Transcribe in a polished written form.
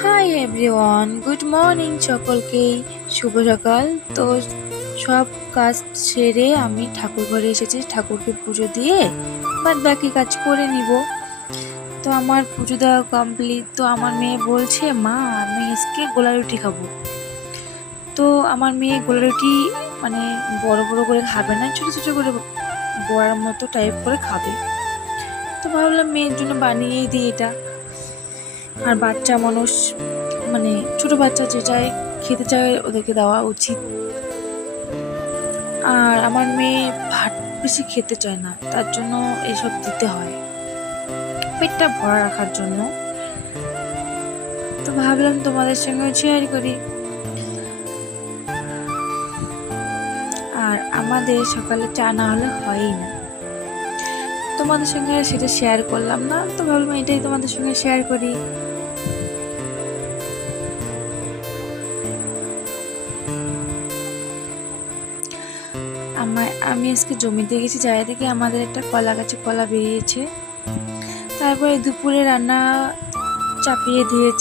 Hi everyone, good morning সকলকেই। শুভ সকাল। তো সব কাজ সেরে আমি ঠাকুর ঘরে এসেছি, ঠাকুরকে পুজো দিয়ে বাদ বাকি কাজ করে নিব। তো আমার পুজো দেওয়া কমপ্লিট। তো আমার মেয়ে বলছে, মা আমি আজকে গোলা রুটি খাবো। তো আমার মেয়ে গোলা রুটি মানে বড় বড় করে খাবে না, ছোট ছোট করে বড়ার মতো টাইপ করে খাবে। তো ভাবলাম মেয়ের জন্য বানিয়েই দিই এটা। আর বাচ্চা মানুষ মানে ছোট বাচ্চা যে চায় খেতে চায় ওদেরকে দেওয়া উচিত। আর আমার মেয়ে ভাত বেশি খেতে চায় না, তার জন্য এসব দিতে হয় পেটটা ভরা রাখার জন্য। তো ভাবলাম তোমাদের সঙ্গে শেয়ার করি। আর আমাদের সকালে চা না হলে হয়ই না, তোমাদের সঙ্গে সেটা শেয়ার করলাম না, তো ভাবলাম এটাই তোমাদের সঙ্গে শেয়ার করি। আমি আজকে জমিতে গেছি, জায়গা থেকে আমাদের একটা কলা গাছে কলা বেরিয়েছে। তারপরে দুপুরে রান্না চাপিয়ে দিয়েছি।